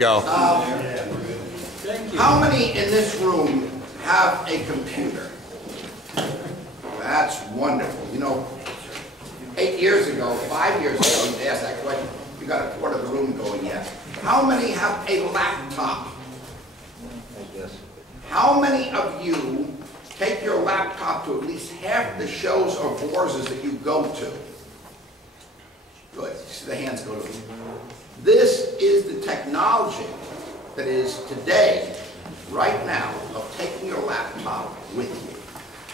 Go. How many in this room have a computer? That's wonderful. You know, 8 years ago, 5 years ago, you asked that question, you got a quarter of the room going, yes. How many have a laptop? How many of you take your laptop to at least half the shows or bourses that you go to? Good. See the hands go to them. This is the technology that is today, right now, of taking your laptop with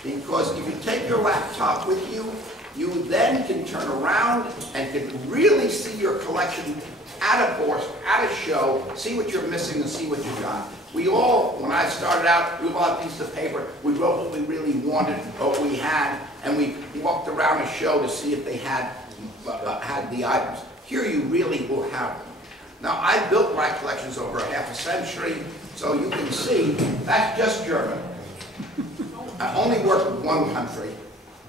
you. Because if you take your laptop with you, you then can turn around and can really see your collection at a bourse, at a show, see what you're missing and see what you got. We all, when I started out, we bought a piece of paper, we wrote what we really wanted, what we had, and we walked around a show to see if they had the items. Here you really will have them. Now, I built my collections over half a century, so you can see that's just German. I only work with one country,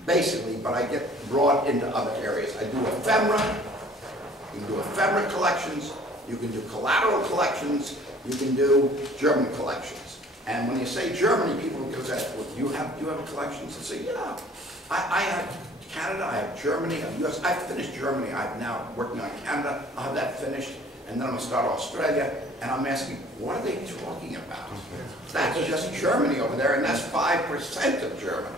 basically, but I get brought into other areas. I do ephemera, you can do ephemera collections, you can do collateral collections, you can do German collections. And when you say Germany, people go, well, do you have collections? I say, yeah, I have Canada, I have Germany, I have US. I've finished Germany, I'm now working on Canada, I'll have that finished. And then I'm going to start Australia, and I'm asking, what are they talking about? That's just Germany over there, and that's 5% of Germany.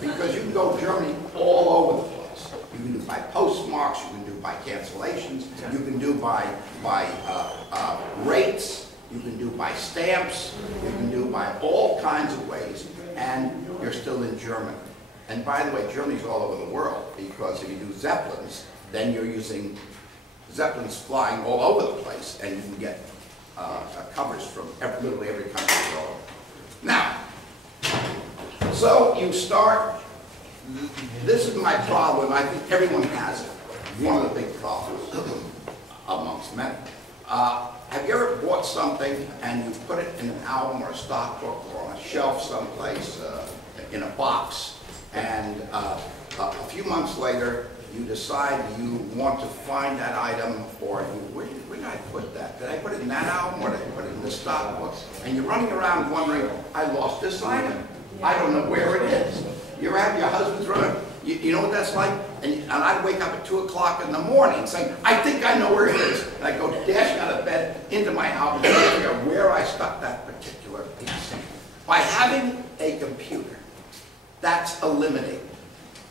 Because you can go to Germany all over the place. You can do by postmarks, you can do by cancellations, you can do by rates, you can do by stamps, you can do by all kinds of ways, and you're still in Germany. And by the way, Germany's all over the world, because if you do Zeppelins, then you're using Zeppelins flying all over the place, and you can get covers from literally every country in the world. Now, so you start, this is my problem, I think everyone has it, one of the big problems amongst many. Have you ever bought something and you put it in an album or a stockbook or on a shelf someplace in a box, and a few months later, you decide you want to find that item, or where did I put that? Did I put it in that album, or did I put it in the stockbook? And you're running around wondering, I lost this item. I don't know where it is. You ever have your husband's running, you know what that's like? And I'd wake up at 2 o'clock in the morning saying, I think I know where it is. And I go dashing out of bed into my album and figure out where I stuck that particular piece. By having a computer, that's eliminated.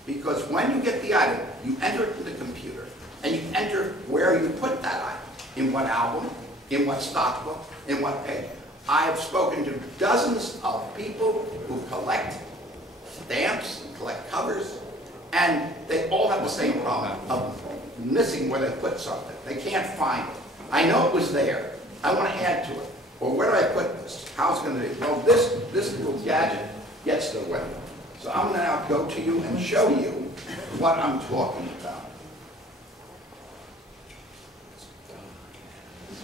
Because when you get the item, you enter it in the computer, and you enter where you put that item, in what album, in what stockbook, in what page. I have spoken to dozens of people who collect stamps, and collect covers, and they all have the same problem of missing where they put something. They can't find it. I know it was there. I want to add to it. Or where do I put this? How's it going to be? Well, this little gadget gets the way. So I'm going to now go to you and show you what I'm talking about.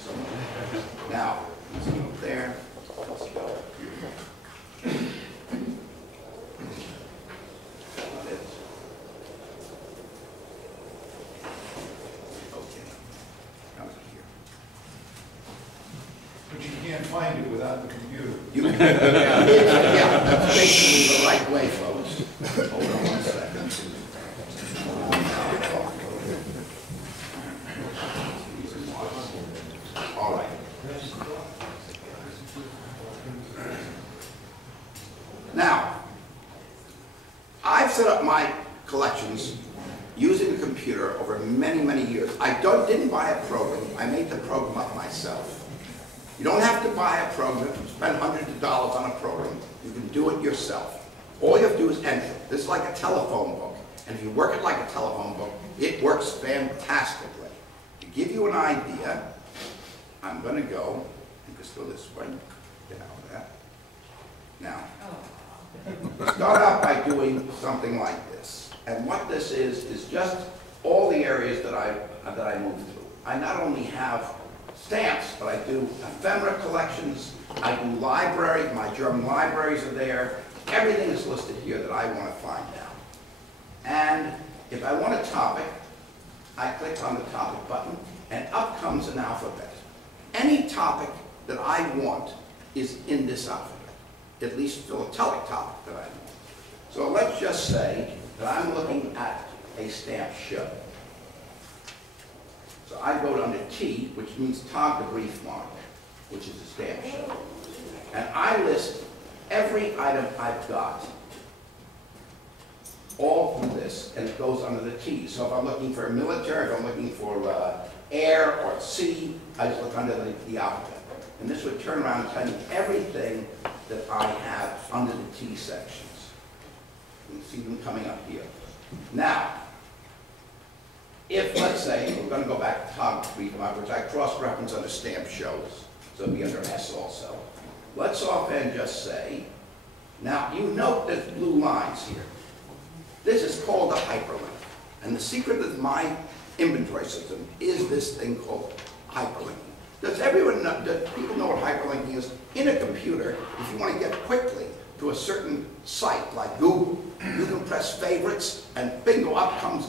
So, now, let's go there. Let's go. Okay. Now here. But you can't find it without the computer. Yeah, that's basically the right way, folks. Hold on 1 second. All right. Now, I've set up my collections using a computer over many, many years. I didn't buy a program. I made the program up myself. You don't have to buy a program, spend hundreds of dollars on a program. You can do it yourself. All you have to do is enter. This is like a telephone book. And if you work it like a telephone book, it works fantastically. To give you an idea, I'm going to go, and just go this way, get out of that. Now, start out by doing something like this. And what this is just all the areas that I move through. I not only have stamps, but I do ephemera collections, I do library, my German libraries are there. Everything is listed here that I want to find out. And if I want a topic, I click on the topic button, and up comes an alphabet. any topic that I want is in this alphabet, at least philatelic topic that I want. So let's just say that I'm looking at a stamp show. So I go under T, which means tag the brief mark, which is a stamp show. And I list every item I've got, all through this, and it goes under the T. So if I'm looking for military, if I'm looking for air or sea, I just look under the alphabet. And this would turn around and tell me everything that I have under the T sections. You can see them coming up here. Now, if, let's say, we're going to go back to tag brief mark, which I cross-reference under stamp shows, so it'll be under S also. Let's offhand just say, now you note there's blue lines here. This is called a hyperlink. And the secret of my inventory system is this thing called hyperlinking. Does everyone know, do people know what hyperlinking is? In a computer, if you want to get quickly to a certain site like Google, you can press favorites and bingo, up comes,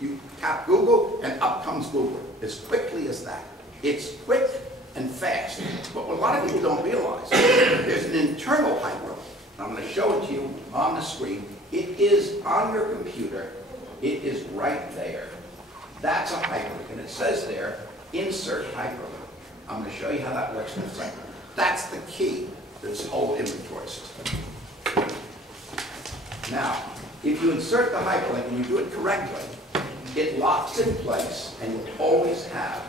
you tap Google and up comes Google, as quickly as that. It's quick and fast. But what a lot of people don't realize, there's an internal hyperlink. I'm going to show it to you on the screen. It is on your computer. It is right there. That's a hyperlink, and it says there, insert hyperlink. I'm going to show you how that works in a second. That's the key to this whole inventory system. Now, if you insert the hyperlink and you do it correctly, it locks in place, and you always have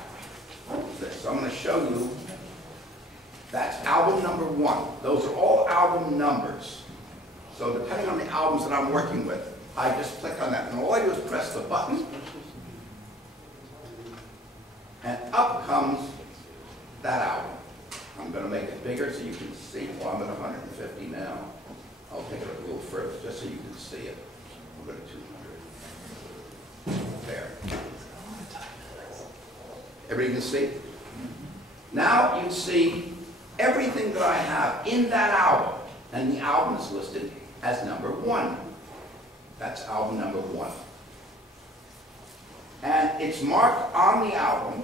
this. So I'm going to show you, that's album number 1. Those are all album numbers. So depending on the albums that I'm working with, I just click on that, and all I do is press the button, and up comes that album. I'm going to make it bigger so you can see. Well, I'm at 150 now. I'll take it a little further just so you can see it. We'll go to 200. There. Everybody can see? Now you see everything that I have in that album, and the album is listed as number 1. That's album number 1. And it's marked on the album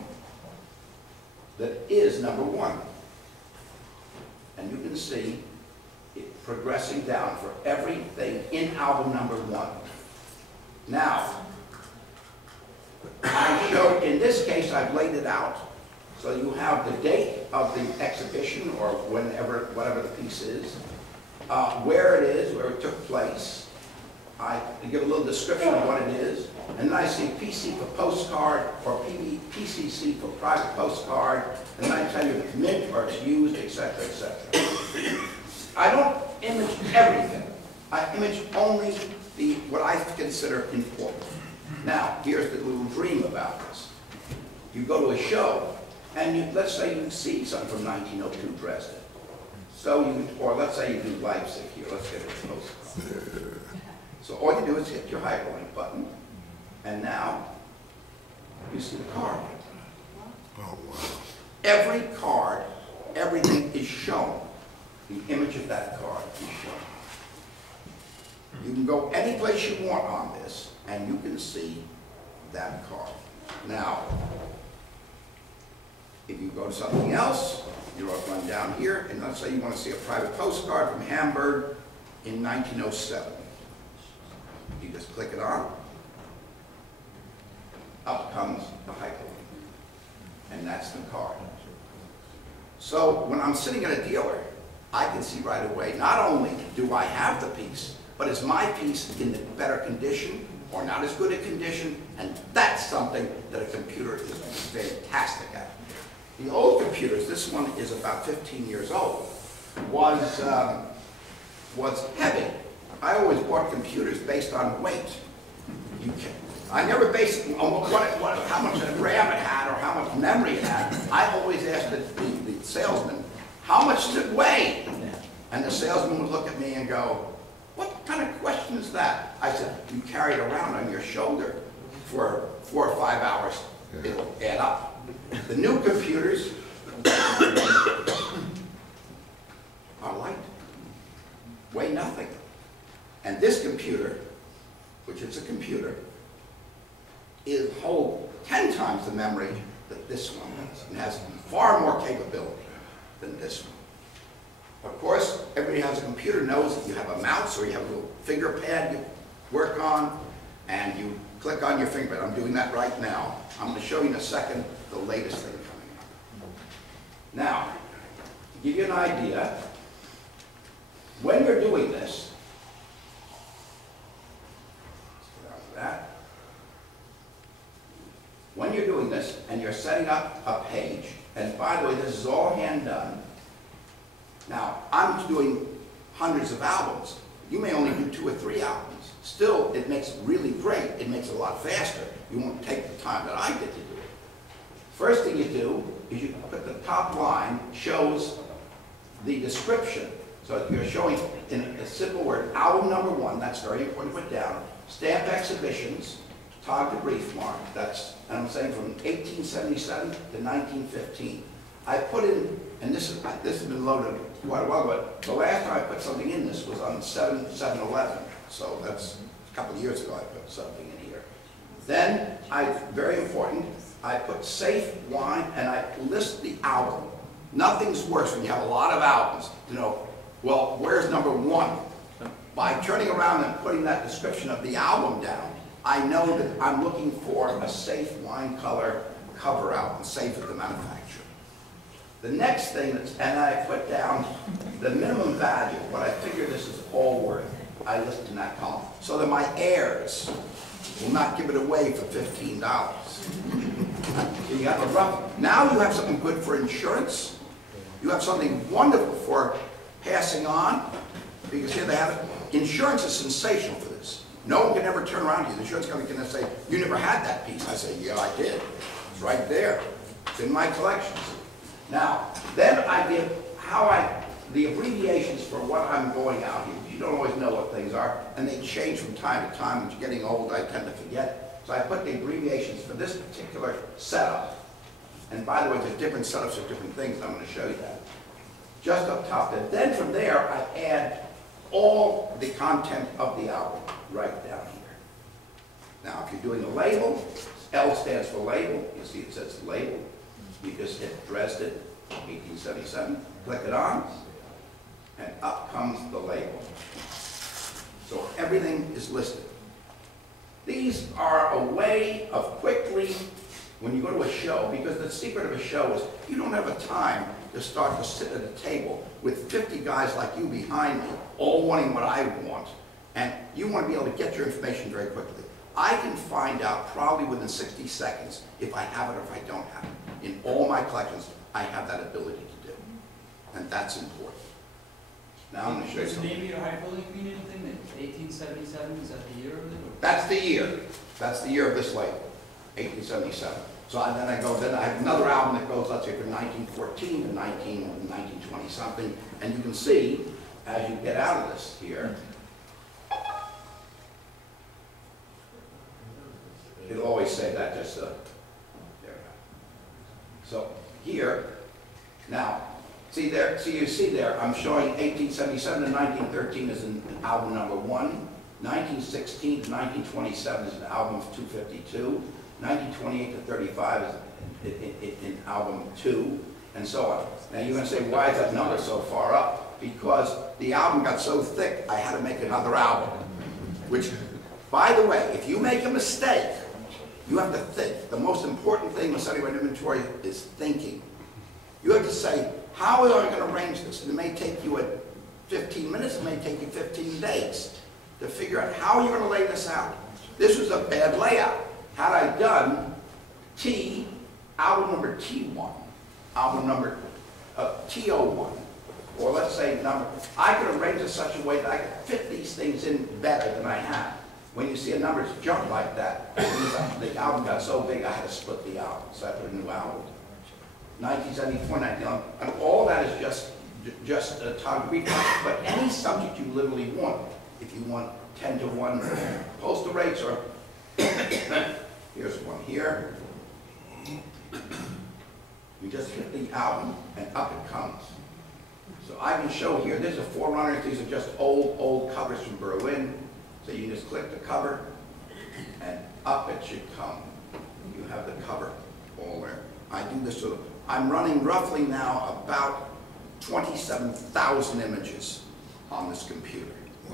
that is number 1. And you can see it progressing down for everything in album number 1. Now, I showed, in this case, I've laid it out. So you have the date of the exhibition, or whenever, whatever the piece is, where it is, where it took place. I give a little description of what it is, and then I see PC for postcard, or PCC for private postcard, and then I tell you if it's mint or it's used, etc., etc. I don't image everything. I image only what I consider important. Now, here's the little dream about this. You go to a show, and let's say you see something from 1902 Dresden. So you, or let's say you do Leipzig here. Let's get it close. So all you do is hit your hyperlink button, and now you see the card. Oh, wow. Every card, everything is shown. The image of that card is shown. You can go any place you want on this, and you can see that card. Now, if you go to something else, you run down here, and let's say you want to see a private postcard from Hamburg in 1907. You just click it on. Up comes the hyperlink. And that's the card. So when I'm sitting at a dealer, I can see right away, not only do I have the piece, but is my piece in better condition or not as good a condition? And that's something that a computer is fantastic at. The old computers, this one is about 15 years old, was heavy. I always bought computers based on weight. I never based it on how much RAM it had or how much memory it had. I always asked the salesman, how much does it weigh? And the salesman would look at me and go, what kind of question is that? I said, you carry it around on your shoulder for 4 or 5 hours, it'll add up. The new computers are light, weigh nothing. And this computer, which is a computer, hold 10 times the memory that this one does. It has far more capability than this one. Of course, everybody who has a computer knows that you have a mouse or you have a little finger pad you work on, and you click on your finger pad. I'm doing that right now. I'm going to show you in a second the latest thing coming up. Now, to give you an idea, when you're doing this, let's get out of that. When you're doing this and you're setting up a page, and by the way, this is all hand done. Now, I'm doing hundreds of albums. You may only do 2 or 3 albums. Still, it makes it really great. It makes it a lot faster. You won't take the time that I did to do it. First thing you do is you put the top line shows the description. So you're showing in a simple word, album number 1, that's very important to put down. Stamp exhibitions, tag the brief mark, that's, and I'm saying from 1877 to 1915. I put in, and this has been loaded quite a while, but the last time I put something in this was on 7/11. So that's a couple of years ago I put something in here. Then, very important, I put safe wine and I list the album. Nothing's worse when you have a lot of albums to know, well, where's number 1? By turning around and putting that description of the album down, I know that I'm looking for a safe wine color cover album, safe at the manufacturer. The next thing, and I put down the minimum value, what I figure this is all worth. I list in that column, so that my heirs will not give it away for $15. So you have a rough, now you have something good for insurance. You have something wonderful for passing on, because here they have it. Insurance is sensational for this. No one can ever turn around to you. The insurance company can say, you never had that piece. I say, yeah, I did. It's right there. It's in my collections. Now, then I give the abbreviations for what I'm going out here. You don't always know what things are, and they change from time to time. As you're getting old, I tend to forget. So I put the abbreviations for this particular setup. And by the way, there's different setups for different things, and I'm going to show you that. Just up top there. Then from there, I add all the content of the album right down here. Now, if you're doing a label, L stands for label. You see it says label. You just hit Dresden, 1877, click it on, and up comes the label. So everything is listed. These are a way of quickly, when you go to a show, because the secret of a show is you don't have a time to start to sit at a table with 50 guys like you behind me, all wanting what I want, and you want to be able to get your information very quickly. I can find out probably within 60 seconds if I have it or if I don't have it. In all my collections, I have that ability to do, and that's important. Now I'm going to show you something. Does the name of your hyperlink mean anything? That 1877, is that the year of it? Or? That's the year. That's the year of this label, 1877. So then I have another album that goes, let's say, from 1914 to 1920 something, and you can see, as you get out of this here, it'll always say that just, there we go. So here, now, see you see there, I'm showing 1877 to 1913 is in album number 1, 1916 to 1927 is in album 252, 1928 to 35 is in album 2, and so on. Now you're going to say, why is that number so far up? Because the album got so thick, I had to make another album. Which, by the way, if you make a mistake, you have to think. The most important thing with setting an inventory is thinking. You have to say, how am I going to arrange this? And it may take you 15 minutes, it may take you 15 days to figure out how you're going to lay this out. This was a bad layout. Had I done T, album number T1, album number T01, or let's say number, I could arrange it such a way that I could fit these things in better than I have. When you see a number jump like that, the album got so big I had to split the album, so I put a new album. 1974, 1911, and all that is just a topography, but any subject you literally want. If you want 10-to-1 postal rates, or here's one here. You just hit the album and up it comes. So I can show here, there's a Forerunner, these are just old covers from Berlin. So you just click the cover and up it should come. You have the cover all there. I do this sort of, I'm running roughly now about 27,000 images on this computer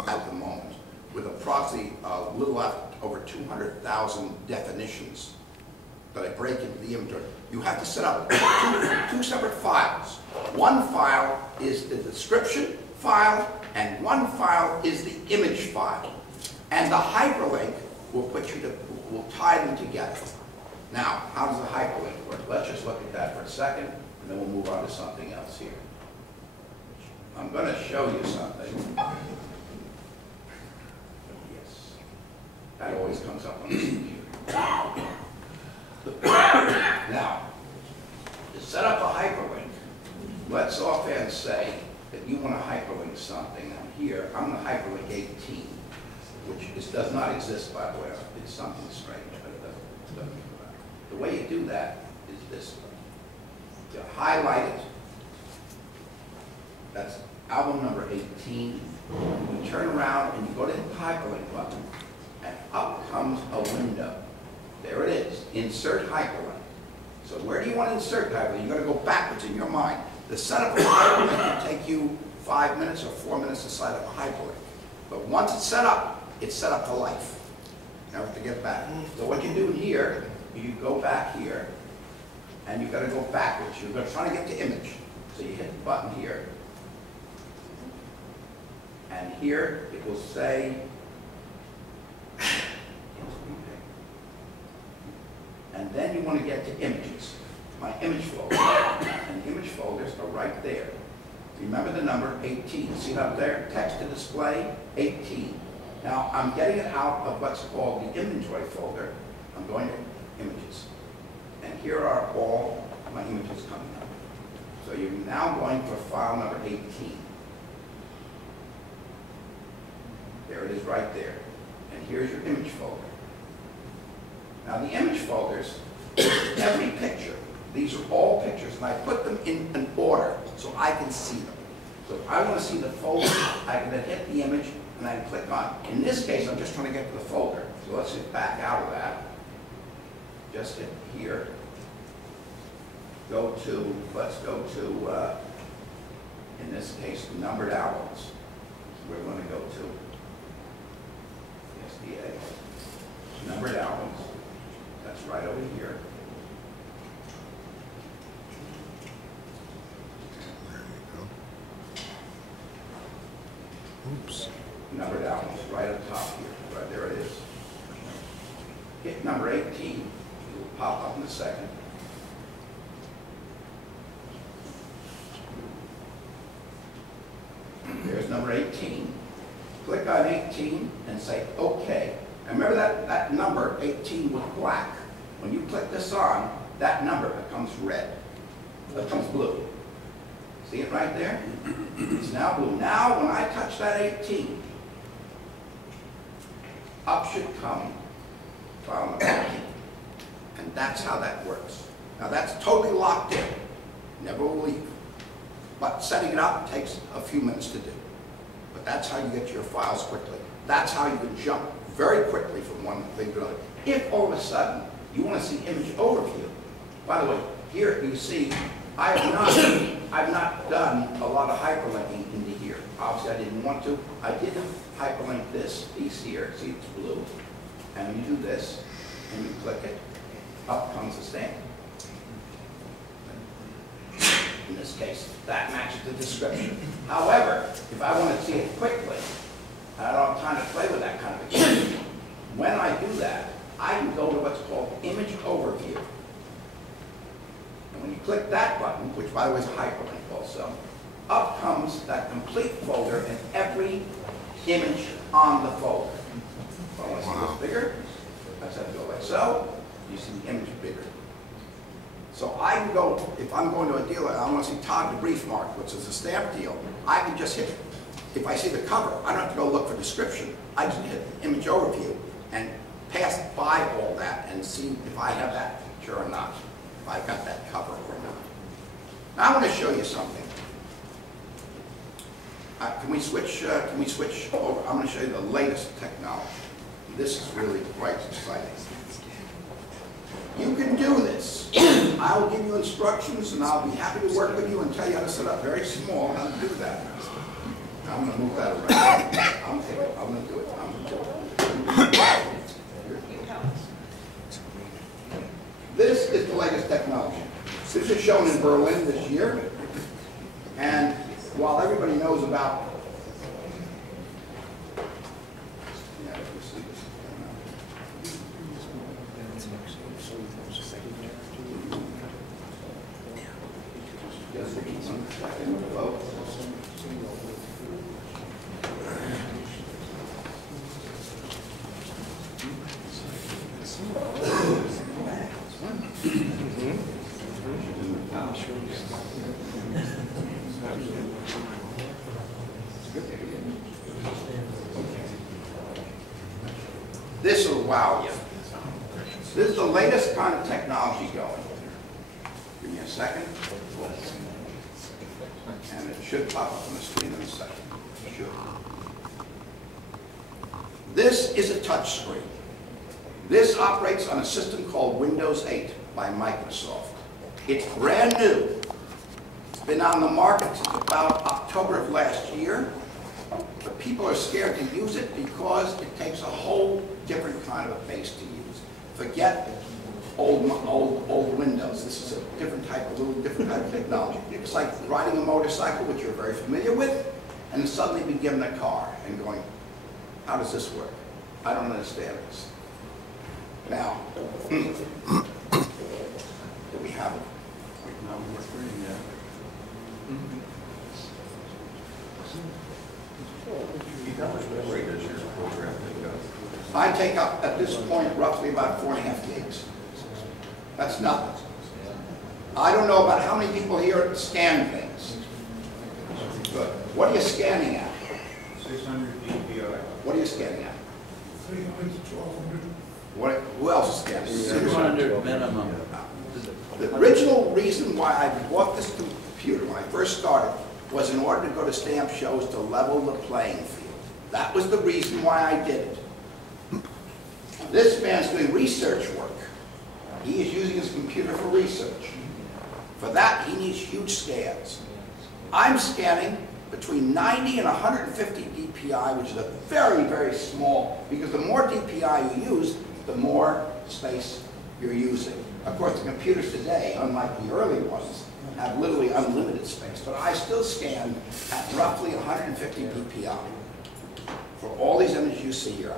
at the moment, with approximately a little over 200,000 definitions that I break into the inventory. You have to set up two separate files. One file is the description file, and one file is the image file. And the hyperlink will will tie them together. Now, how does the hyperlink work? Let's just look at that for a second, and then we'll move on to something else here. I'm going to show you something. Yes. That always comes up on this computer. Now, to set up a hyperlink, let's offhand say that you want to hyperlink something. Now here, I'm going to hyperlink 18, which does not exist, by the way. It's something strange, but it doesn't. The way you do that is this way. You highlight it. That's album number 18. You turn around and you go to the hyperlink button, and up comes a window. There it is, insert hyperlink. So where do you want to insert hyperlink? You're going to go backwards in your mind. The setup of a hyperlink will take you 5 minutes or 4 minutes to set up a hyperlink. But once it's set up for life. Now to get back. So what you do here, you go back here, and you've got to go backwards. You're going to try to get to image. So you hit the button here. And here it will say, and then you want to get to images, my image folder. And the image folders are right there. Remember the number 18. See it up there? Text to display, 18. Now I'm getting it out of what's called the inventory folder. I'm going to images. And here are all my images coming up. So you're now going for file number 18. There it is right there. And here's your image folder. Now the image folders, every picture, these are all pictures, and I put them in an order so I can see them. So if I want to see the folder, I can then hit the image and I can click on it. In this case, I'm just trying to get to the folder. So let's hit back out of that. Just hit here. Let's go to, in this case, numbered albums. We're going to go to SDA. Numbered albums. That's right over here. There you go. Oops. Numbered albums, right up top here. Right there it is. Hit number 18. It will pop up in a second. There's number 18. Click on 18 and say OK. And remember that number 18 was black. When you click this on, that number becomes red. It becomes blue. See it right there? It's now blue. Now when I touch that 18, up should come file number 18. And that's how that works. Now that's totally locked in. Never will leave. But setting it up takes a few minutes to do. But that's how you get your files quickly. That's how you can jump very quickly from one thing to another. If all of a sudden you want to see image overview, by the way, here you see I've not done a lot of hyperlinking into here. Obviously I didn't want to. I did hyperlink this piece here. See, it's blue. And you do this, and you click it, up comes the stamp. In this case, that matches the description. However, if I want to see it quickly, I don't have time to play with that kind of thing. When I do that, I can go to what's called image overview. And when you click that button, which by the way is a hyperlink also, up comes that complete folder and every image on the folder. If I want to see this bigger, I just have to go like so. You see the image bigger. So I can go, if I'm going to a dealer and I want to see Todd the Brief Mark, which is a stamp deal, I can just hit, if I see the cover, I don't have to go look for description. I just hit image overview and pass by all that and see if I have that picture or not, if I've got that cover or not. Now I want to show you something. Can we switch over? I'm going to show you the latest technology. This is really quite exciting. You can do this I will give you instructions, and I'll be happy to work with you and tell you how to set up. Very small, how to do that. I'm going to move that around. I'm going to do it. I'm going to do it. This is the latest technology. This is shown in Berlin this year. And while everybody knows about this will wow you. This is the latest kind of technology going. Give me a second. And it should pop up on the screen in a second. It should. This is a touch screen. This operates on a system called Windows 8 by Microsoft. It's brand new. It's been on the market since about October of last year. But people are scared to use it because it takes a whole different kind of a base to use. Forget old Windows. This is a little different type of technology. It's like riding a motorcycle, which you're very familiar with, and then suddenly being given a car and going, how does this work? I don't understand this. Now, do we have it? I take up, at this point, roughly about 4.5 gigs. That's nothing. I don't know about how many people here scan things. Good. What are you scanning at? 600 dpi. What are you scanning at? 300 to 1200. Who else is scanning? 200 minimum. The original reason why I bought this computer when I first started was in order to go to stamp shows to level the playing field. That was the reason why I did it. This man's doing research work. He is using his computer for research. For that, he needs huge scans. I'm scanning between 90 and 150 dpi, which is a very, very small, because the more dpi you use, the more space you're using. Of course, the computers today, unlike the early ones, have literally unlimited space, but I still scan at roughly 150 dpi for all these images you see here.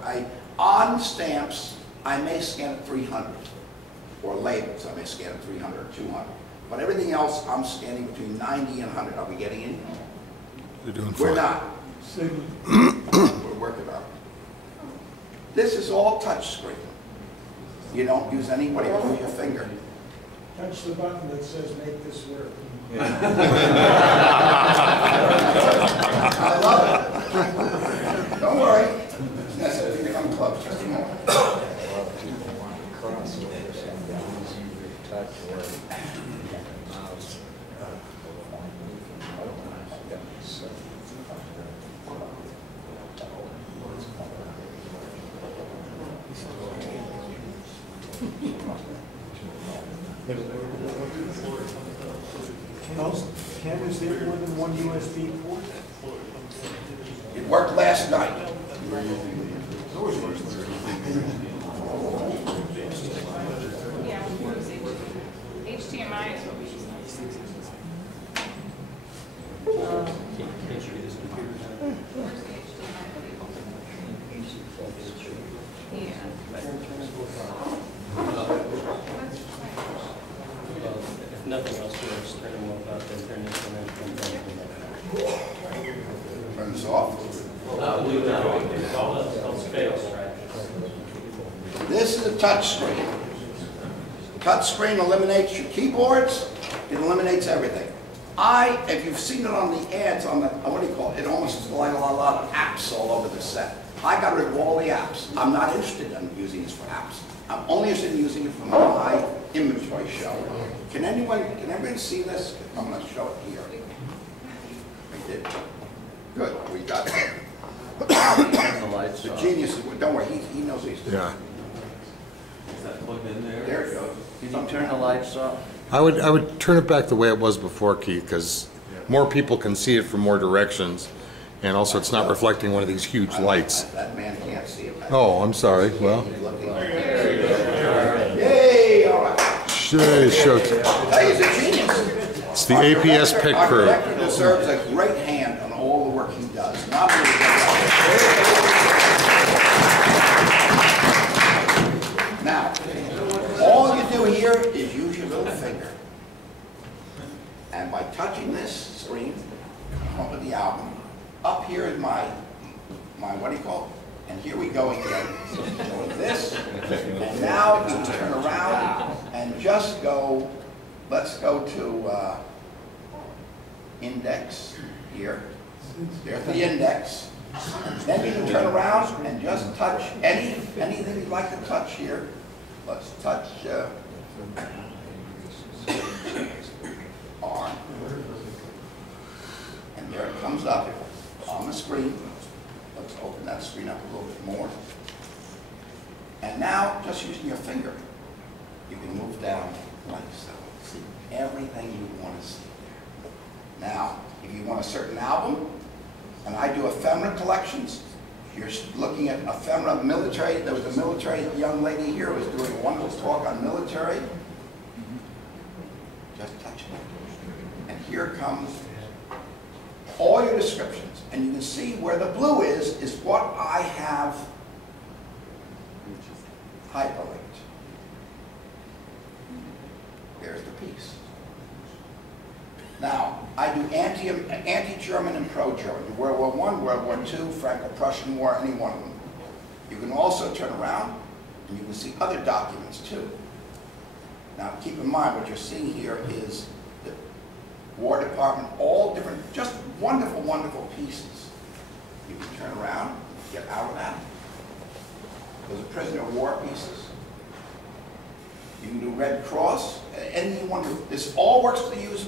On stamps, I may scan at 300, or labels, I may scan at 300 or 200. But everything else, I'm scanning between 90 and 100. Are we getting in? You're doing We're fine. not. We're working on it. This is all touch screen. You don't use anybody but use your finger. Touch the button that says make this work. I love it. Don't worry. That's it. You're coming close. Just a moment. Ken, is there more than one USB port? It worked last night. Yeah, HDMI is what we use. Where's the HDMI? Yeah. If nothing else works, turn them off out there, turn this one in. Turn this off. Those fails, right? This is a touch screen. Touch screen eliminates your keyboards. It eliminates everything. If you've seen it on the ads, on the, what do you call it? It almost is like a lot of apps all over the set. I got rid of all the apps. I'm not interested in using this for apps. I'm only interested in using it for my inventory show. Can everybody see this? I'm going to show it here. I did. Good. We got it. The genius, don't worry, he knows what he's doing. Yeah. Is that plugged in there? There it goes. Can you turn the lights off? I would turn it back the way it was before, Keith, because more people can see it from more directions, and also it's not reflecting one of these huge lights. That man can't see it. Oh, I'm sorry. Well, Yay, all right. hey, shoot. Hey, he's a genius. It's the APS pit Our crew. director deserves a great hand on all the work he does. Not only now, all you do here is use your little finger. And by touching this screen, come up with the album. Up here is my what do you call it? And here we go again. So this, and now you turn around and just go, let's go to index here. There's the index. Then you can turn around and just touch anything you'd like to touch here. Let's touch R. And there it comes up on the screen. Let's open that screen up a little bit more. And now, just using your finger, you can move down like so. See everything you want to see there. Now, if you want a certain album, and I do ephemera collections, you're looking at ephemera military. There was a military young lady here who was doing a wonderful talk on military. Just touch it. And here comes all your descriptions. And you can see where the blue is what I have hyperlinked. There's the piece. Now, I do anti-German and pro-German. World War I, World War II, Franco-Prussian War, any one of them. You can also turn around and you can see other documents too. Now, keep in mind what you're seeing here is the War Department, all different, just wonderful, wonderful pieces. You can turn around, get out of that. Those are prisoner of war pieces. You can do Red Cross, anything you want to do. This all works with the use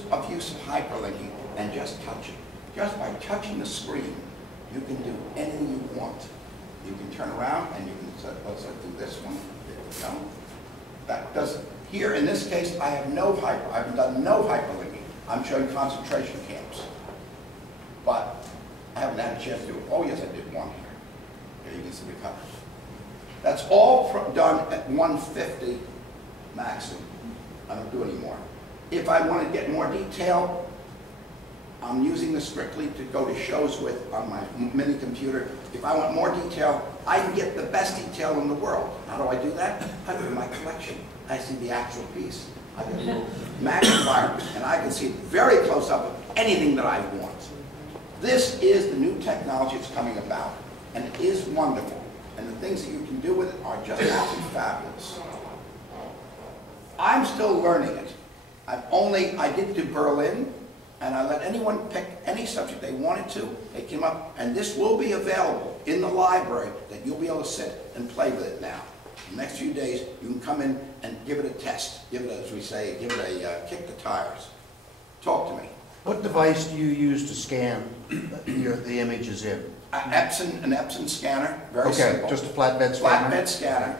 of hyperlinking, and just touch it. Just by touching the screen, you can do anything you want. You can turn around and you can say, let's do this one. There we go. That doesn't. Here in this case, I have I've done no hyperlinking. I'm showing concentration camps. But I haven't had a chance to do it. Oh yes, I did one here. Here you can see the covers. That's all done at 150 maximum. I don't do any more. If I want to get more detail, I'm using this strictly to go to shows with on my mini computer. If I want more detail, I can get the best detail in the world. How do I do that? I go to my collection. I see the actual piece. I get a little magnifier, and I can see it very close up of anything that I want. This is the new technology that's coming about, and it is wonderful. And the things that you can do with it are just absolutely fabulous. I'm still learning it. I did do Berlin, and I let anyone pick any subject they wanted to. They came up, and this will be available in the library that you'll be able to sit and play with it now. The next few days, you can come in and give it a test. Give it, as we say, give it a kick the tires. Talk to me. What device do you use to scan the images in? An Epson scanner, very simple. Okay, just a flatbed scanner? Flatbed scanner.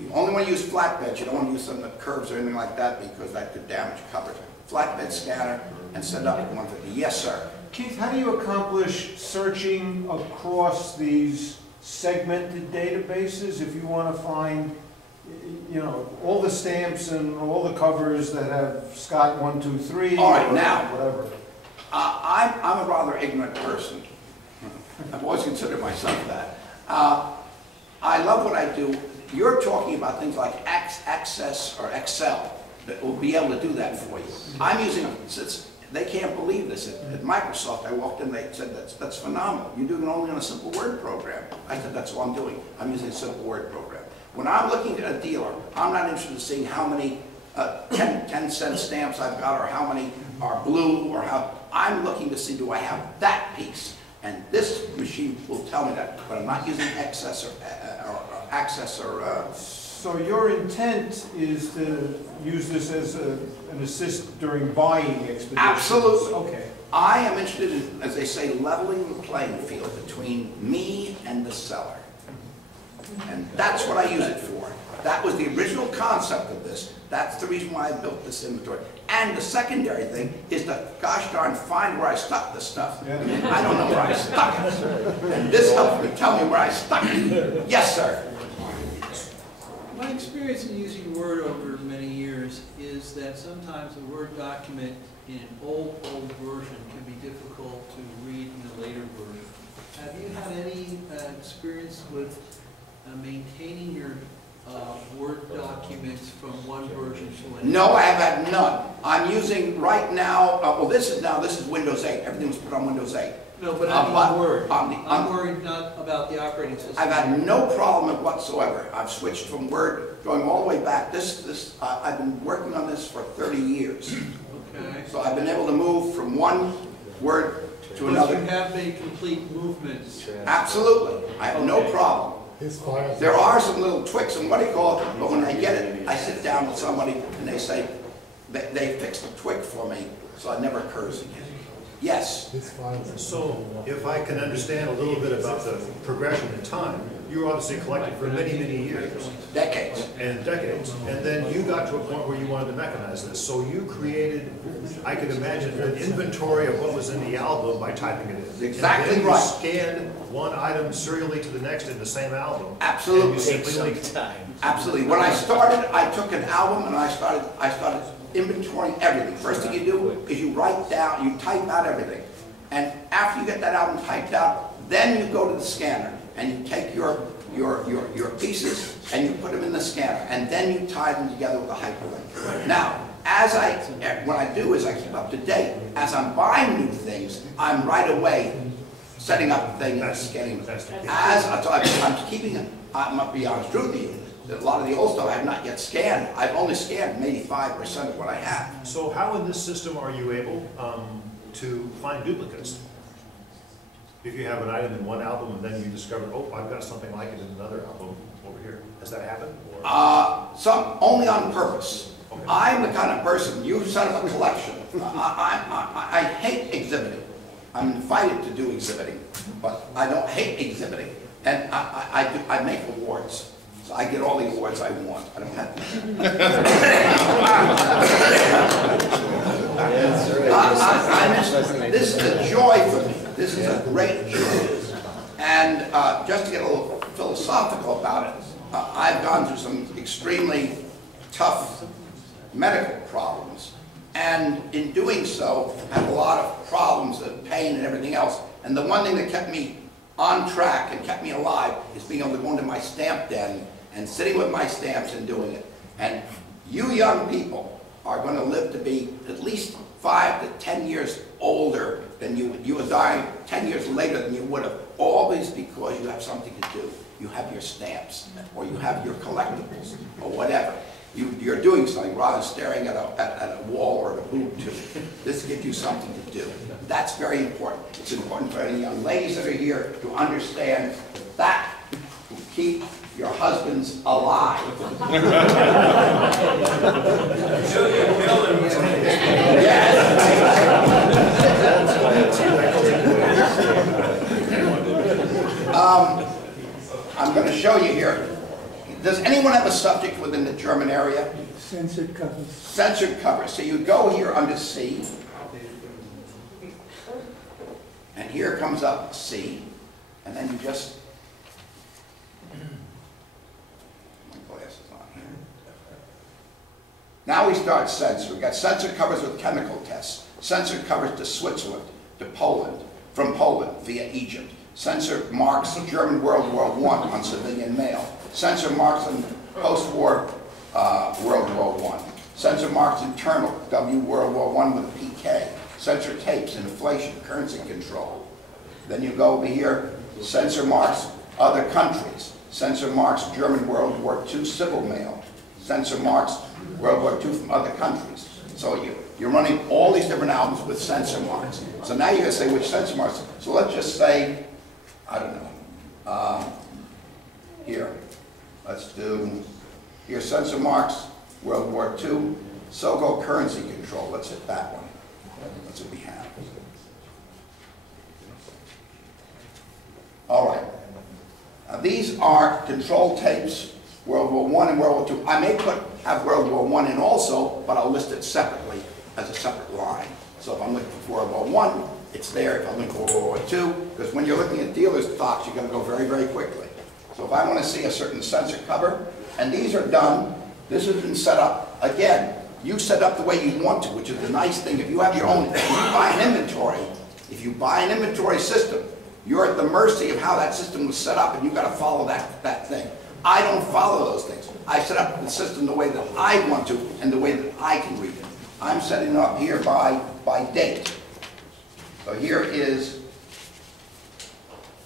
You only want to use flatbeds. You don't want to use something that curves or anything like that because that could damage coverage. Flatbed scanner and set up at 150. Yes, sir. Keith, how do you accomplish searching across these segmented databases if you want to find, you know, all the stamps and all the covers that have Scott 1, 2, 3? All right, now, whatever. I'm a rather ignorant person. I've always considered myself that. I love what I do. You're talking about things like Access or Excel that will be able to do that for you. I'm using, they can't believe this. At Microsoft, I walked in, they said, that's phenomenal. You're doing it only on a simple Word program. I said, that's all I'm doing. I'm using a simple Word program. When I'm looking at a dealer, I'm not interested in seeing how many 10-cent stamps I've got or how many are blue or how. I'm looking to see, do I have that piece? And this machine will tell me that, but I'm not using Access or Access or. So your intent is to use this as an assist during buying expeditions? Absolutely. Okay. I am interested in, as they say, leveling the playing field between me and the seller. And that's what I use it for. That was the original concept of this. That's the reason why I built this inventory. And the secondary thing is to, gosh darn, find where I stuck this stuff. I don't know where I stuck it. And this helps me tell me where I stuck it. Yes, sir. My experience in using Word over many years is that sometimes a Word document in an old version can be difficult to read in a later version. Have you had any experience with maintaining your Word documents from one version to another? No, I have had none. I'm using right now, well, this is Windows 8. Everything was put on Windows 8. No, but I mean Word. I'm worried not about the operating system. I've had no problem whatsoever. I've switched from Word, going all the way back. I've been working on this for 30 years. Okay. So I've been able to move from one Word to another. But you have made complete movements. Absolutely. I have no problem. There are some little tweaks and what do you call it, but when I get it, I sit down with somebody and they say, they fixed a tweak for me, so it never occurs again. Yes? So, if I can understand a little bit about the progression in time, you were obviously collecting for many, many years. Decades. And decades. And then you got to a point where you wanted to mechanize this. So you created, I could imagine, an inventory of what was in the album by typing it in. Exactly and then right. You scanned one item serially to the next in the same album. Absolutely. And you simply Absolutely. When I started, I took an album and I started inventorying everything. First thing you do is you write down, you type out everything. And after you get that album typed out, then you go to the scanner and you take your pieces and you put them in the scanner. And then you tie them together with a hyperlink. Now, what I do is I keep up to date. As I'm buying new things, I'm right away setting up the thing and scanning them. I'm keeping, I must be honest with you, that a lot of the old stuff I have not yet scanned. I've only scanned maybe 5% of what I have. So how in this system are you able to find duplicates? If you have an item in one album and then you discover, oh, I've got something like it in another album over here. Has that happened? Some only on purpose. Okay. I'm the kind of person, you set up a collection. I hate exhibiting. I'm invited to do exhibiting, but I don't hate exhibiting. And I make awards. So I get all the awards I want. I don't have to. This is a joy for me. This is a great joy. And just to get a little philosophical about it, I've gone through some extremely tough medical problems. And in doing so, I had a lot of problems and pain and everything else. And the one thing that kept me on track and kept me alive is being able to go into my stamp den and sitting with my stamps and doing it. And you young people are going to live to be at least 5 to 10 years older than you would die 10 years later than you would have. Always because you have something to do. You have your stamps, or you have your collectibles, or whatever. You're doing something rather than staring at a wall or at a boob tube. This gives you something to do. That's very important. It's important for any young ladies that are here to understand that will keep your husbands alive. I'm going to show you here. Does anyone have a subject within the German area? Censored covers. Censored covers. So you go here under C. And here comes up C. And then you just... My glasses on here. Now we start censored. We've got censored covers with chemical tests. Censored covers to Switzerland, to Poland, from Poland via Egypt. Censored marks German World War I on civilian mail. Censor marks in post-war World War I. Censor marks internal W World War I with a PK. Censor tapes, inflation, currency control. Then you go over here, censor marks other countries. Censor marks German World War II civil mail. Censor marks World War II from other countries. So you're running all these different albums with censor marks. So now you're going to say which censor marks. So let's just say, I don't know, here. Let's do, here, censor marks, World War II, so-called currency control. Let's hit that one. That's what we have. All right. Now, these are control tapes, World War I and World War II. I may have World War I in also, but I'll list it separately. as a separate line. So if I'm looking for 401, it's there. If I'm looking for 402, because when you're looking at dealer's stocks, you're going to go very, very quickly. So if I want to see a certain sensor cover, and these are done, this has been set up, again, you set up the way you want to, which is the nice thing. If you have your own, if you buy an inventory system, you're at the mercy of how that system was set up, and you've got to follow that thing. I don't follow those things. I set up the system the way that I want to and the way that I can read it. I'm setting it up here by date. So here is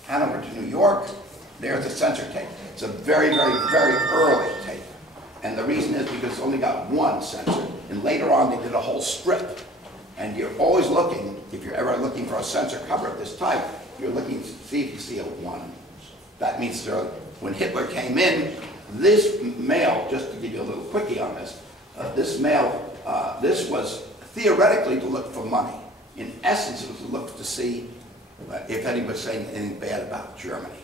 Hanover to New York. There's the sensor tape. It's a very, very, very early tape. And the reason is because it's only got one sensor. And later on, they did a whole strip. And you're always looking, if you're ever looking for a sensor cover of this type, you're looking to see if you see a 1. That means when Hitler came in, this mail, just to give you a little quickie on this, this was theoretically to look for money. In essence, it was to look to see if anyone was saying anything bad about Germany.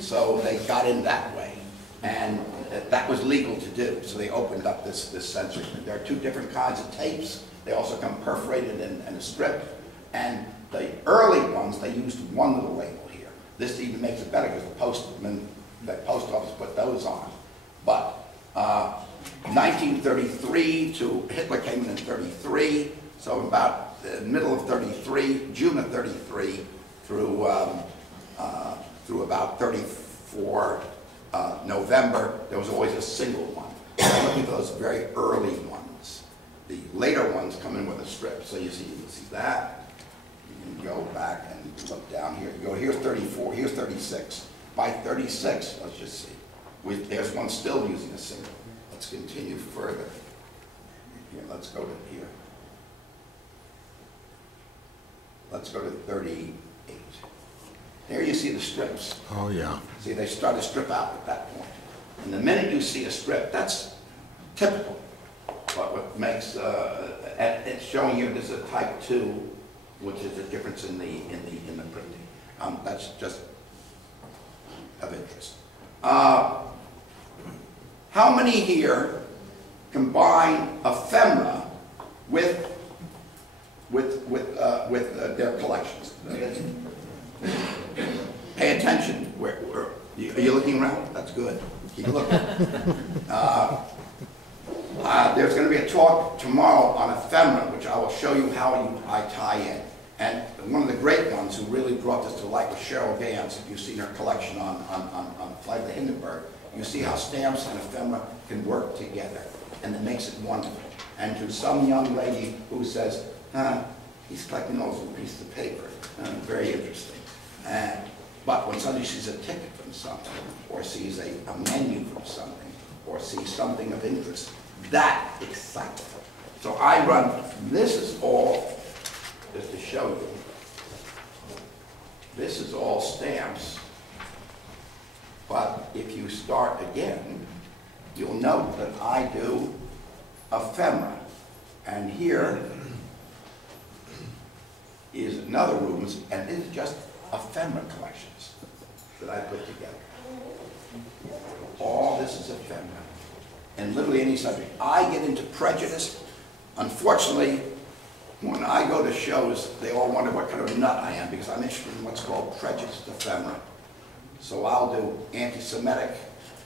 So they got in that way. And that was legal to do. So they opened up this sensor. There are 2 different kinds of tapes. They also come perforated and a strip. And the early ones, they used one little label here. This even makes it better because the post office put those on. But 1933 to Hitler came in 33, so about the middle of 33, June of 33 through about 34 November, there was always a single one. I'm looking for those very early ones. The later ones come in with a strip. So you see that. You can go back and look down here. You go, here's 34, here's 36. By 36, let's just see. There's one still using a single. Let's continue further. Here, let's go to here. Let's go to 38. There you see the strips. Oh, yeah. See, they start to strip out at that point. And the minute you see a strip, that's typical. But what makes, it's showing here this is a type 2, which is a difference in the printing. That's just of interest. How many here combine ephemera with their collections? Pay attention. Are you looking around? That's good. Keep looking. There's going to be a talk tomorrow on ephemera, which I will show you how I tie in. And one of the great ones who really brought this to light was Cheryl Gans. If you've seen her collection on Flight of the Hindenburg, you see how stamps and ephemera can work together, and it makes it wonderful. And to some young lady who says, he's collecting those pieces of paper, very interesting. But when somebody sees a ticket from something, or sees a menu from something, or sees something of interest, that excites them. So I run, this is all, just to show you, this is all stamps, but if you start again, you'll note that I do ephemera. And here is another room, and it's just ephemera collections that I put together. All this is ephemera. And literally any subject. I get into prejudice. Unfortunately, when I go to shows, they all wonder what kind of nut I am because I'm interested in what's called prejudiced ephemera. So I'll do anti-Semitic,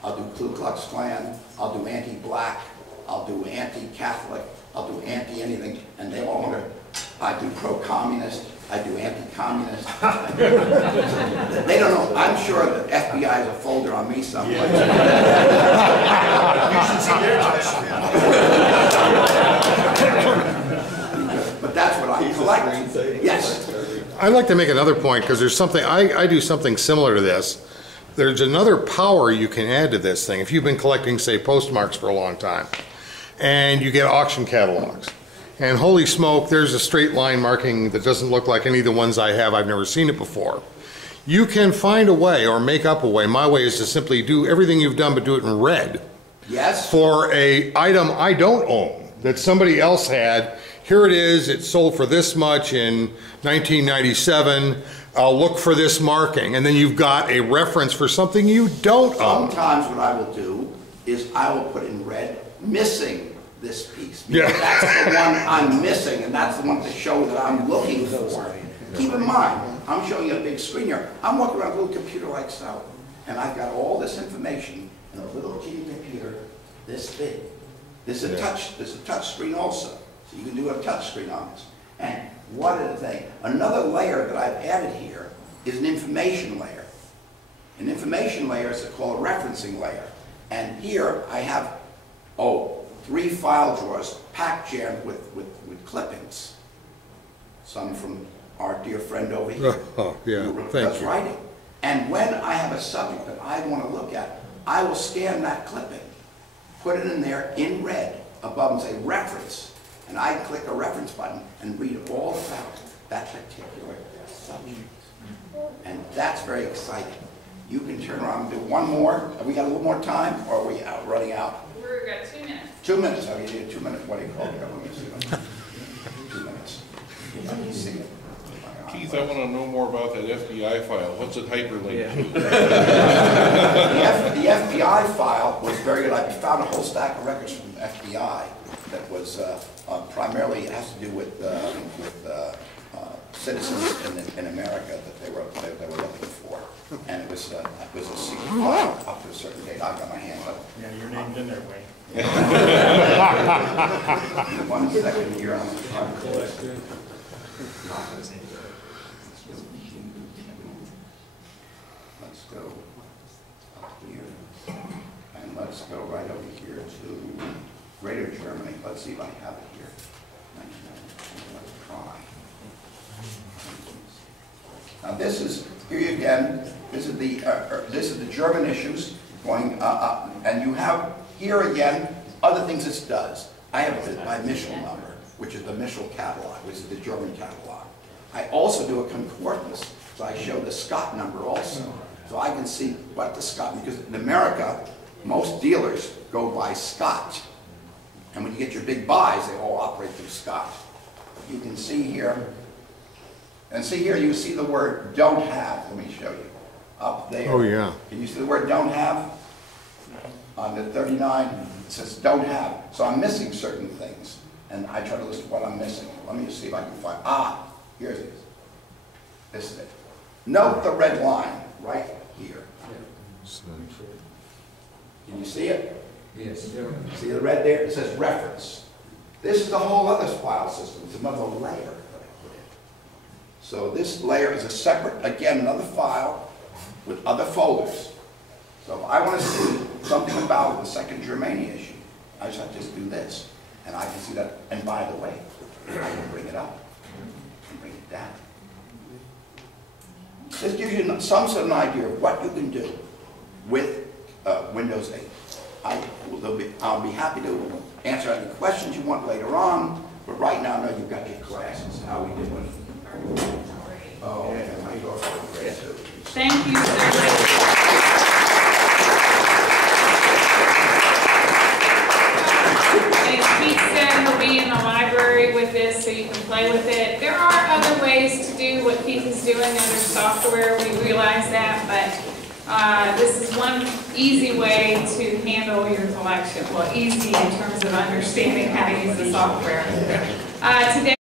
I'll do Ku Klux Klan, I'll do anti-black, I'll do anti-Catholic, I'll do anti-anything, and they all wonder, I do pro-communist, I do anti-communist. They don't know. I'm sure the FBI has a folder on me someplace. You should see their But that's what I collect. Yes. I'd like to make another point because there's something, I do something similar to this. There's another power you can add to this thing. If you've been collecting, say, postmarks for a long time, and you get auction catalogs, and holy smoke, there's a straight line marking that doesn't look like any of the ones I have. I've never seen it before. You can find a way or make up a way. My way is to simply do everything you've done but do it in red. Yes. For a item I don't own that somebody else had. Here it is, it sold for this much in 1997. I'll look for this marking, and then you've got a reference for something you don't own. Sometimes what I will do is I will put in red, missing this piece. Yeah. That's the one I'm missing, and that's the one to show that I'm looking for. Keep in mind, I'm showing you a big screen here. I'm walking around with a little computer like so, and I've got all this information in a little kitty computer this big. This is a touch screen also, so you can do a touch screen on this. And what is the thing? Another layer that I've added here is an information layer. An information layer is called a referencing layer. And here I have, 3 file drawers packed jammed with clippings. Some from our dear friend over here. Oh, yeah, who thank does you. writing. And when I have a subject that I want to look at, I will scan that clipping, put it in there in red above and say reference. And I can click a reference button and read all about that particular subject. And that's very exciting. You can turn around and do one more. Have we got a little more time, or are we running out? We've got 2 minutes. 2 minutes. I mean, 2 minutes. What do you call it? Let me see. 2 minutes. If I can see it. Keith, I want to know more about that FBI file. What's it hyperlinked to? The FBI file was very good. I found a whole stack of records from the FBI that was primarily, it has to do with citizens in America that they were looking for. And it was a secret file up to a certain date. I got my hand on it. Yeah, your name's in there, Wayne. 1 second here. I'm trying to close. Let's go up here. And let's go right over here to Greater Germany. Let's see if I have it here. Let's try. Now this is, here again, this is the German issues going up, and you have here again other things this does. I have my Michel number, which is the Michel catalog, which is the German catalog. I also do a concordance, so I show the Scott number also, so I can see what the Scott, because in America, most dealers go by Scott, and when you get your big buys, they all operate through Scott. You can see here. And see here, you see the word don't have. Let me show you. Up there. Oh, yeah. Can you see the word don't have? On the 39, it says don't have. So I'm missing certain things. And I try to list what I'm missing. Let me just see if I can find. Here's it. This is it. Note the red line right here. Can you see it? Yes. See the red there? It says reference. This is a whole other file system. It's another layer. So this layer is a separate, again, another file with other folders. So if I want to see something about the second Germania issue, I just have to just do this. And I can see that, and by the way, I can bring it up and bring it down. This gives you some sort of an idea of what you can do with Windows 8. I'll be happy to answer any questions you want later on, but right now I know you've got your classes. How we doing? Oh, okay. I go for grade 2. Thank you so much. As Keith said, he'll be in the library with this so you can play with it. There are other ways to do what Keith is doing, other software, we realize that, but this is one easy way to handle your collection. Well, easy in terms of understanding how to use the software. Today